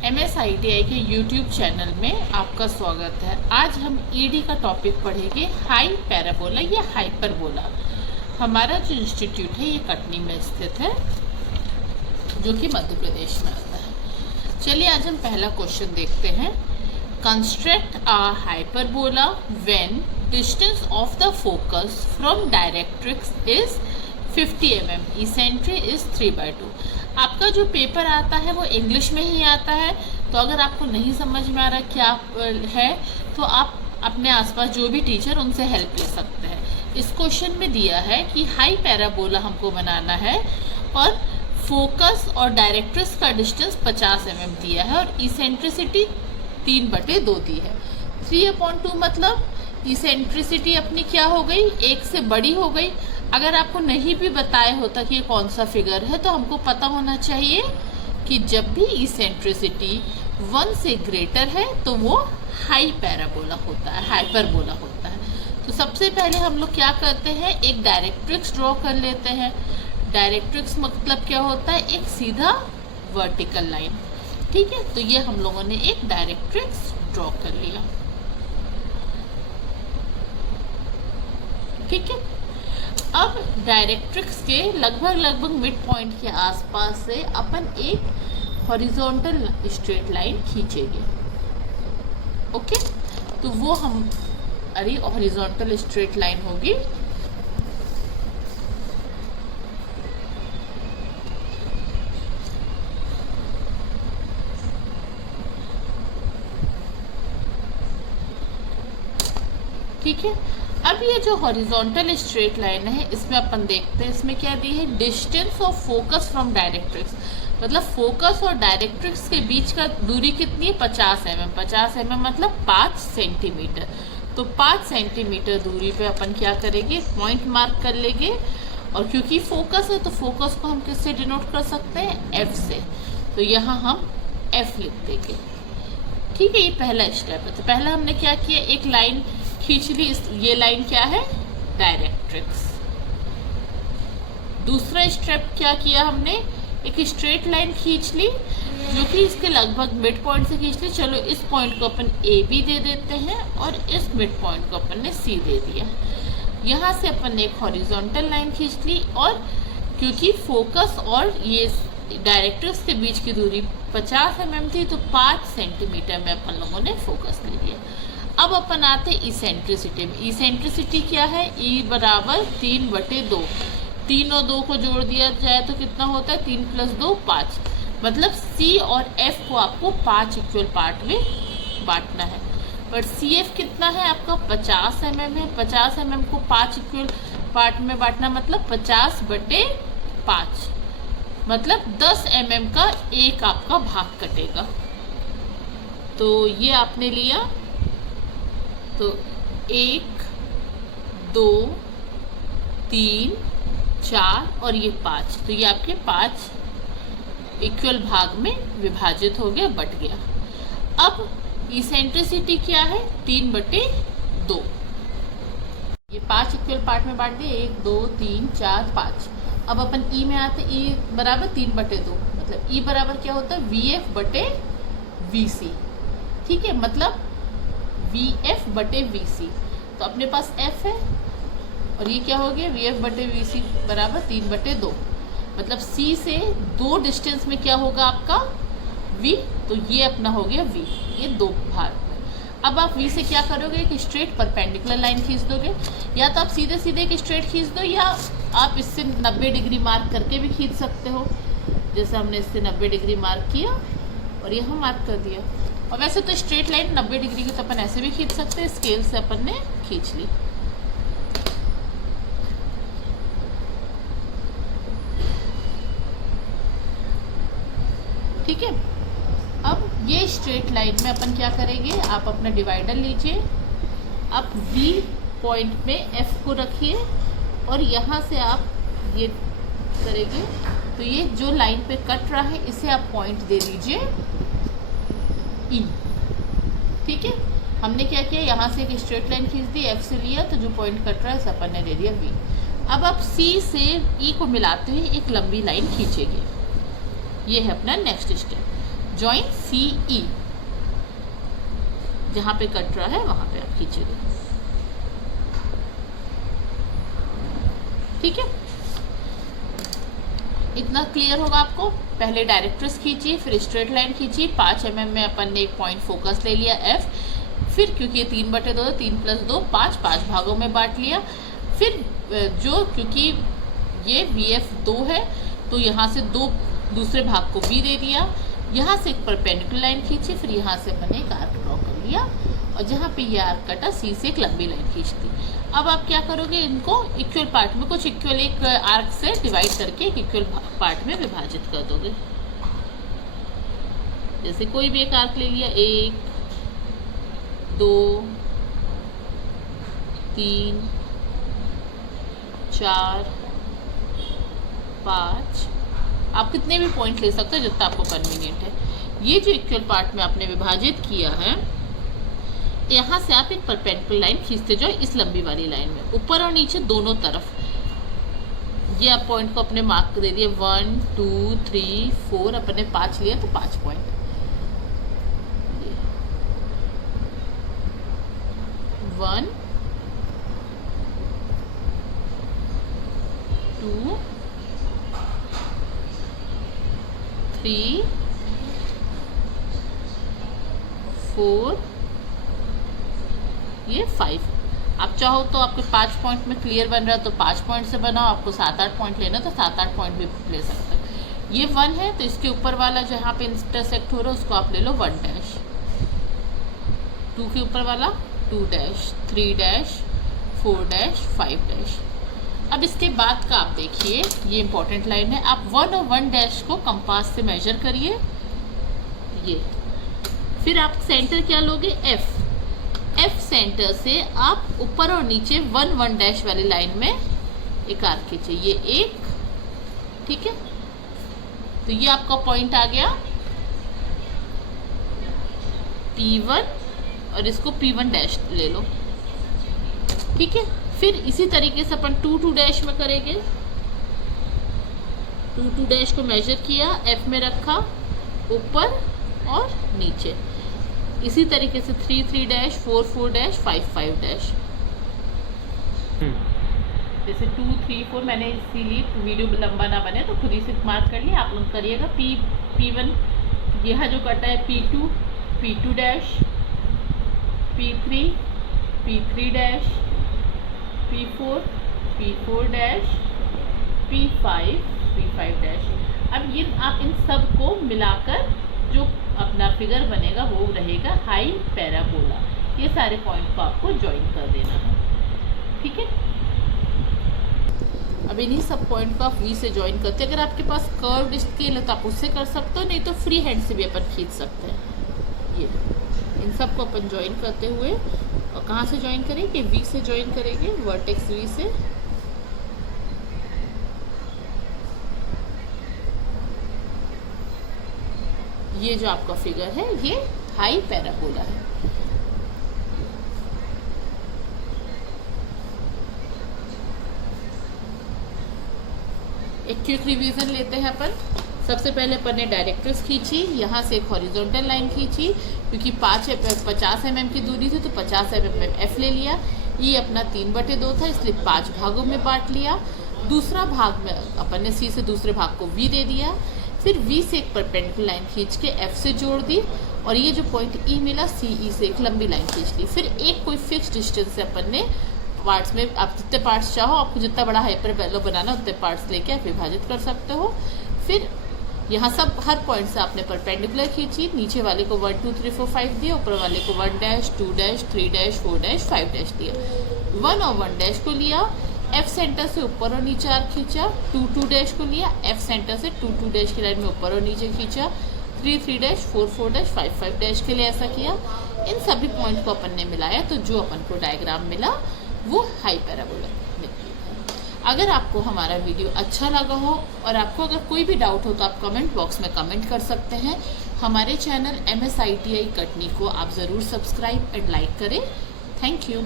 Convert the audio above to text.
MSITI के YouTube channel में आपका स्वागत है। आज हम ED का टॉपिक पढ़ेंगे, हाई पैराबोला या हाइपरबोला। हमारा जो इंस्टीट्यूट है ये कटनी में स्थित है, जो कि मध्य प्रदेश में आता है। चलिए आज हम पहला क्वेश्चन देखते हैं। Construct a hyperbola when distance of the focus from directrix is 50 mm, eccentricity is 3/2। आपका जो पेपर आता है वो इंग्लिश में ही आता है, तो अगर आपको नहीं समझ में आ रहा क्या है तो आप अपने आसपास जो भी टीचर उनसे हेल्प ले सकते हैं। इस क्वेश्चन में दिया है कि हाई पैराबोला हमको बनाना है और फोकस और डायरेक्ट्रिक्स का डिस्टेंस 50 mm दिया है और इसेंट्रिसिटी 3/2 दी है। 3/2 मतलब इसेंट्रिसिटी अपनी क्या हो गई, 1 से बड़ी हो गई। अगर आपको नहीं भी बताया होता कि ये कौन सा फिगर है तो हमको पता होना चाहिए कि जब भी इसेंट्रिसिटी 1 से ग्रेटर है तो वो हाई पैराबोला होता है, हाइपरबोला होता है। तो सबसे पहले हम लोग क्या करते हैं, एक डायरेक्ट्रिक्स ड्रॉ कर लेते हैं। डायरेक्ट्रिक्स मतलब क्या होता है, एक सीधा वर्टिकल लाइन। ठीक है, तो ये हम लोगों ने एक डायरेक्ट्रिक्स ड्रॉ कर लिया। ठीक है, अब डायरेक्ट्रिक्स के लगभग मिड पॉइंट के आसपास से अपन एक हॉरिजॉन्टल स्ट्रेट लाइन खींचेंगे। ओके, तो वो हमारी हॉरिजॉन्टल स्ट्रेट लाइन होगी। ठीक है, अब ये जो हॉरिजॉन्टल स्ट्रेट लाइन है इसमें अपन देखते हैं, इसमें क्या दी है, distance of focus from directrix. मतलब फोकस और डायरेक्ट्रिक्स के बीच का दूरी कितनी है, 50 mm। 50 mm मतलब 5 सेंटीमीटर। तो 5 सेंटीमीटर दूरी पे अपन क्या करेंगे, पॉइंट मार्क कर लेंगे। और क्योंकि फोकस है तो फोकस को हम किससे डिनोट कर सकते हैं, F से। तो यहाँ हम F लिख देंगे। ठीक है, ये पहला स्टेप है। तो पहला हमने क्या किया, एक लाइन खींच ली। ये लाइन क्या है, डायरेक्ट्रिक्स। दूसरा स्टेप क्या किया हमने, एक स्ट्रेट लाइन खींच ली जो कि इसके लगभग मिड पॉइंट से खींच ली। चलो इस पॉइंट को अपन ए बी दे देते हैं और इस मिड पॉइंट को अपन ने सी दे दिया। यहाँ से अपन ने एक हॉरिजॉन्टल लाइन खींच ली और क्योंकि फोकस और ये डायरेक्ट्रिक्स के बीच की दूरी 50 mm थी तो 5 सेंटीमीटर में अपन लोगों ने फोकस ले लिया। अब अपन आते इसेंट्रिसिटी में। इसेंट्रिसिटी क्या है, E बराबर 3/2। 3 और 2 को जोड़ दिया जाए तो कितना होता है, 3 + 2 5। मतलब C और F को आपको 5 इक्वल पार्ट में बांटना है। पर CF कितना है आपका, 50 mm है। 50 mm को 5 इक्वल पार्ट में बांटना मतलब 50/5, मतलब 10 mm का एक आपका भाग कटेगा। तो ये आपने लिया, तो 1 2 3 4 और ये 5, तो ये आपके 5 इक्वल भाग में विभाजित हो गया, बट गया। अब इसेंट्रिसिटी क्या है, 3/2। ये 5 इक्वल पार्ट में बांट दिए, 1 2 3 4 5। अब अपन E में आते, E बराबर 3/2। मतलब E बराबर क्या होता है, VF/VC। ठीक है, मतलब VF/VC। तो अपने पास F है और ये क्या हो गया, VF/VC बराबर 3/2। मतलब C से 2 डिस्टेंस में क्या होगा आपका V, तो ये अपना हो गया V, ये 2 भाग में। अब आप V से क्या करोगे, एक स्ट्रेट परपेंडिकुलर लाइन खींच दोगे। या तो आप सीधे सीधे एक स्ट्रेट खींच दो, या आप इससे 90 डिग्री मार्क करके भी खींच सकते हो। जैसे हमने इससे 90 डिग्री मार्क किया और यहाँ मार्क कर दिया। और वैसे तो स्ट्रेट लाइन 90 डिग्री की तो अपन ऐसे भी खींच सकते हैं, स्केल से अपन ने खींच ली। ठीक है, अब ये स्ट्रेट लाइन में अपन क्या करेंगे, आप अपना डिवाइडर लीजिए। आप V पॉइंट में F को रखिए और यहाँ से आप ये करेंगे तो ये जो लाइन पे कट रहा है इसे आप पॉइंट दे दीजिए E। ठीक है, हमने क्या किया, यहाँ से एक स्ट्रेट लाइन खींच दी, F से लिया, तो जो पॉइंट कट रहा है इसे अपन ने दे दिया V। अब आप C से E को मिलाते हुए एक लंबी लाइन खींचेंगे। ये है अपना नेक्स्ट स्टेप। जॉइन सी ई, जहां पे कट रहा है वहां पे आप खींचेंगे। ठीक है, इतना क्लियर होगा आपको। पहले डायरेक्ट्रिक्स खींचिए, फिर स्ट्रेट लाइन खींचिए। 5 mm में अपन ने एक पॉइंट फोकस ले लिया F, फिर क्योंकि ये 3/2 है, 3 + 2 5 भागों में बांट लिया। फिर जो क्योंकि ये VF 2 है तो यहाँ से 2 दूसरे भाग को B दे दिया। यहाँ से एक परपेंडिकुलर लाइन खींची, फिर यहाँ से मैंने एक आर्क ड्रॉ कर लिया और जहाँ पे ये आर्क कटा C से एक लंबी लाइन खींच दी। अब आप क्या करोगे, इनको इक्वल पार्ट में, कुछ इक्वल एक आर्क से डिवाइड करके एक इक्वल पार्ट में विभाजित कर दोगे। जैसे कोई भी एक आर्क ले लिया, 1 2 3 4 5, आप कितने भी पॉइंट ले सकते हो जितना आपको कन्वीनियंट है। ये जो इक्वल पार्ट में आपने विभाजित किया है, यहाँ से आप एक परपेंडिकुलर लाइन खींचते जाओ इस लंबी वाली लाइन में, ऊपर और नीचे दोनों तरफ। ये आप पॉइंट को अपने मार्क दे दिए, 1 2 3 4, अपने 5 लिया तो 5 पॉइंट। 1 2 3 4, ये 5। आप चाहो तो आपके 5 पॉइंट में क्लियर बन रहा है तो 5 पॉइंट से बनाओ, आपको 7-8 पॉइंट लेना तो 7-8 पॉइंट भी ले सकते हैं। ये 1 है तो इसके ऊपर वाला जहाँ पे इंटरसेक्ट हो रहा है उसको आप ले लो 1 डैश, 2 के ऊपर वाला 2 डैश, 3 डैश, 4 डैश, 5 डैश। अब इसके बाद का आप देखिए, ये इंपॉर्टेंट लाइन है। आप 1 और 1 डैश को कंपास से मेजर करिए, ये। फिर आप सेंटर क्या लोगे, F सेंटर से आप ऊपर और नीचे 1 डैश वाली लाइन में एक आर्क खींचिए, ये एक। ठीक है, तो ये आपका पॉइंट आ गया P1 और इसको P1 डैश ले लो। ठीक है, फिर इसी तरीके से अपन 2 डैश में करेंगे। 2 डैश को मेजर किया, F में रखा, ऊपर और नीचे। इसी तरीके से 3 डैश, 4 डैश, 5 डैश। जैसे 2 3 4 मैंने इसीलिए वीडियो लंबा ना बने तो खुद ही से मार्क कर लिया, आप लोग करिएगा। P1 यह जो कटा है, P2 dash, P3 dash, P4 dash, P5 dash. अब ये आप इन सब को मिलाकर जो अपना फिगर बनेगा वो रहेगा हाई पैराबोला। ये सारे पॉइंट को आपको ज्वाइन कर देना है। ठीक है, अब इन्हीं सब पॉइंट को आप V से ज्वाइन करते हैं। अगर आपके पास कर्व्ड स्केल है तो आप उससे कर सकते हो, नहीं तो फ्री हैंड से भी अपन खींच सकते हैं। ये इन सब को अपन ज्वाइन करते हुए, और कहाँ से ज्वाइन करेंगे, V से ज्वाइन करेंगे, वर्टेक्स V से। ये जो आपका फिगर है ये हाई पैराबोला है। एक क्विक रिवीजन लेते हैं अपन। सबसे पहले अपन ने डायरेक्ट्रिक्स खींची, यहाँ से एक हॉरिजॉन्टल लाइन खींची, क्योंकि 50 mm की दूरी थी तो 50 mm में F ले लिया। ये अपना 3/2 था इसलिए 5 भागों में बांट लिया। दूसरा भाग में अपन ने C से दूसरे भाग को V दे दिया। फिर V से एक परपेंडिकुलर लाइन खींच के F से जोड़ दी, और ये जो पॉइंट E मिला CE से एक लंबी लाइन खींच ली। फिर एक कोई फिक्स डिस्टेंस से अपन ने पार्ट्स में, आप जितने पार्ट्स चाहो, आपको जितना बड़ा हाइपरबोला बनाना उतने पार्ट्स लेके आप विभाजित कर सकते हो। फिर यहाँ सब हर पॉइंट से आपने परपेंडिकुलर खींची, नीचे वाले को 1 2 3 4 5 दिया, ऊपर वाले को 1 dash, 2 dash, 3 dash, 4 dash, 5 dash दिया। 1 और 1 डैश को लिया, F सेंटर से ऊपर और नीचे आर्क खींचा। 2 डैश को लिया, F सेंटर से 2 डैश की लाइन में ऊपर और नीचे खींचा। 3 डैश, 4 डैश, 5 डैश के लिए ऐसा किया। इन सभी पॉइंट को अपन ने मिलाया तो जो अपन को डायग्राम मिला वो हाई पैराबोला निकली। अगर आपको हमारा वीडियो अच्छा लगा हो और आपको अगर कोई भी डाउट हो तो आप कमेंट बॉक्स में कमेंट कर सकते हैं। हमारे चैनल MSITI कटनी को आप ज़रूर सब्सक्राइब एंड लाइक करें। Thank you.